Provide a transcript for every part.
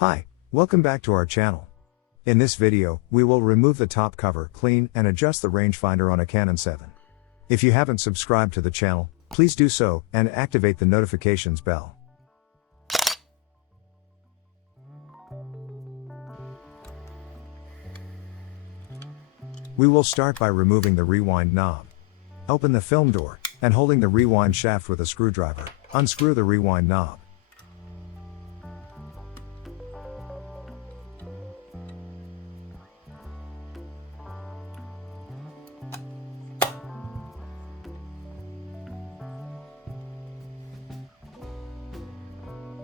Hi, welcome back to our channel. In this video, we will remove the top cover, clean, and adjust the rangefinder on a Canon 7. If you haven't subscribed to the channel, please do so, and activate the notifications bell. We will start by removing the rewind knob. Open the film door, and holding the rewind shaft with a screwdriver, unscrew the rewind knob.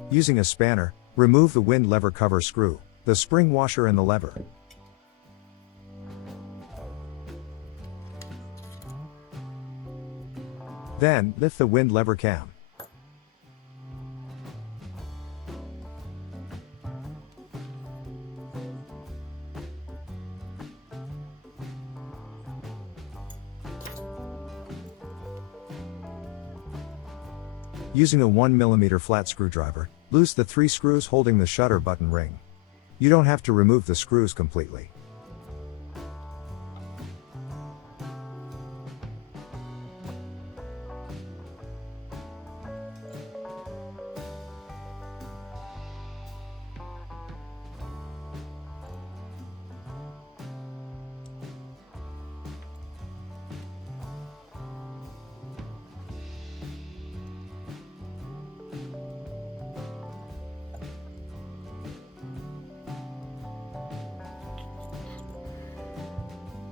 Using a spanner, remove the wind lever cover screw, the spring washer and the lever. Then, lift the wind lever cam. Using a 1mm flat screwdriver, loose the 3 screws holding the shutter button ring. You don't have to remove the screws completely.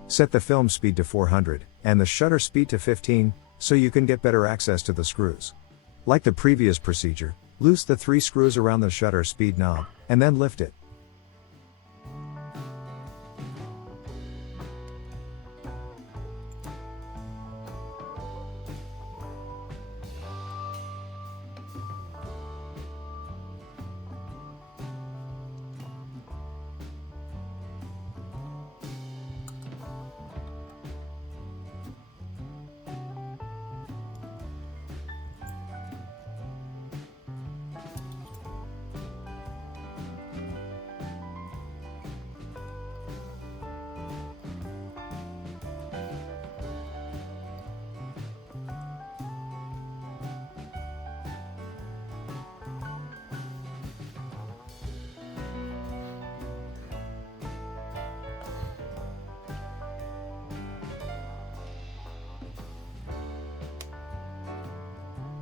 Set the film speed to 400, and the shutter speed to 15, so you can get better access to the screws. Like the previous procedure, loose the 3 screws around the shutter speed knob, and then lift it.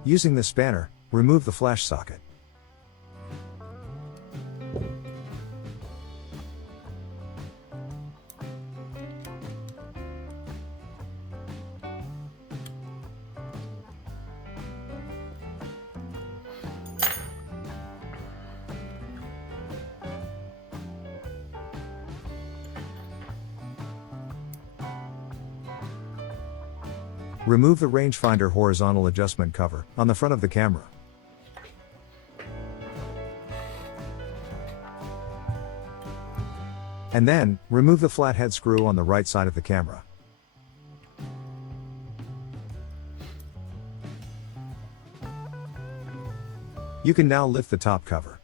Using the spanner, remove the flash socket. Remove the rangefinder horizontal adjustment cover on the front of the camera. And then, remove the flathead screw on the right side of the camera. You can now lift the top cover.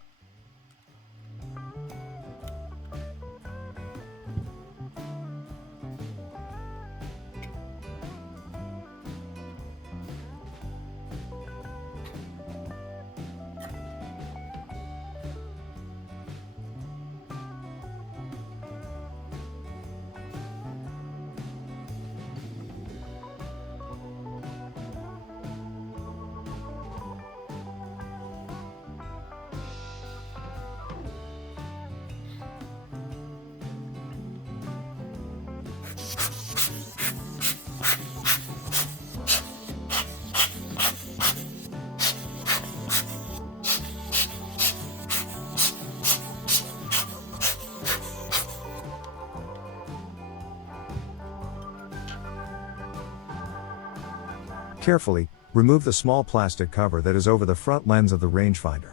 Carefully, remove the small plastic cover that is over the front lens of the rangefinder.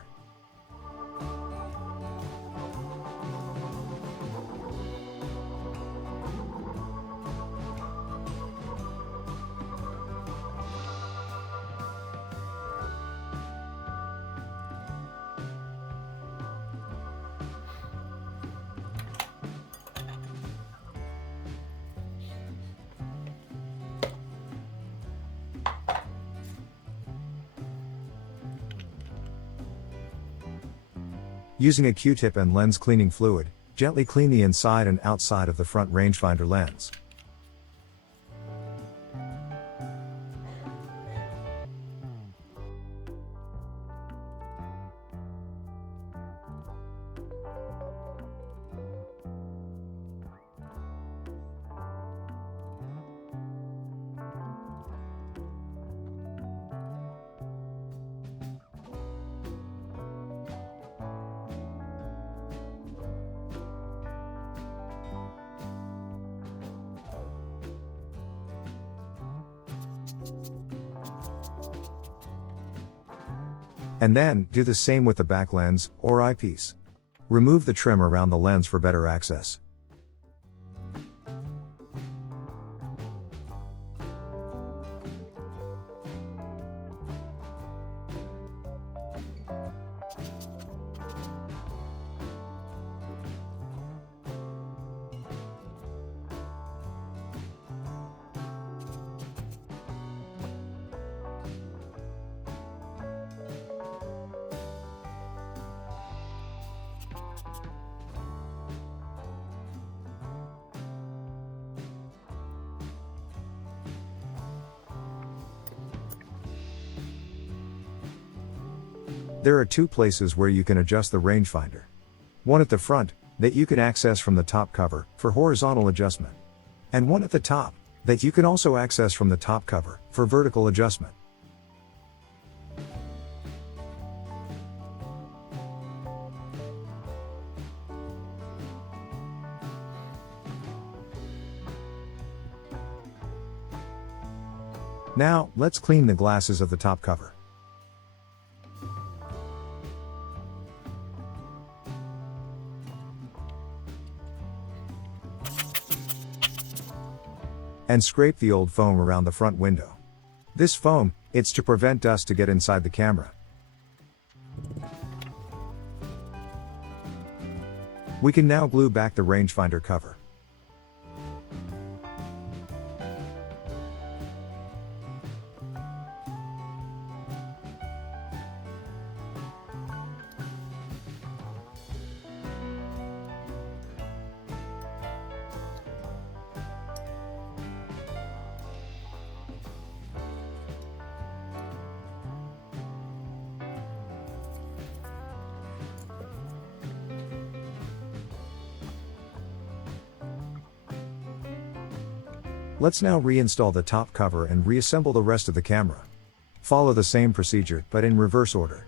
Using a Q-tip and lens cleaning fluid, gently clean the inside and outside of the front rangefinder lens. And then, do the same with the back lens, or eyepiece. Remove the trim around the lens for better access. There are two places where you can adjust the rangefinder. One at the front, that you can access from the top cover, for horizontal adjustment. And one at the top, that you can also access from the top cover, for vertical adjustment. Now, let's clean the glasses of the top cover. And scrape the old foam around the front window. This foam, it's to prevent dust to get inside the camera. We can now glue back the rangefinder cover. Let's now reinstall the top cover and reassemble the rest of the camera. Follow the same procedure, but in reverse order.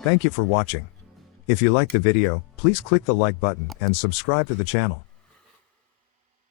Thank you for watching. If you liked the video, please click the like button and subscribe to the channel.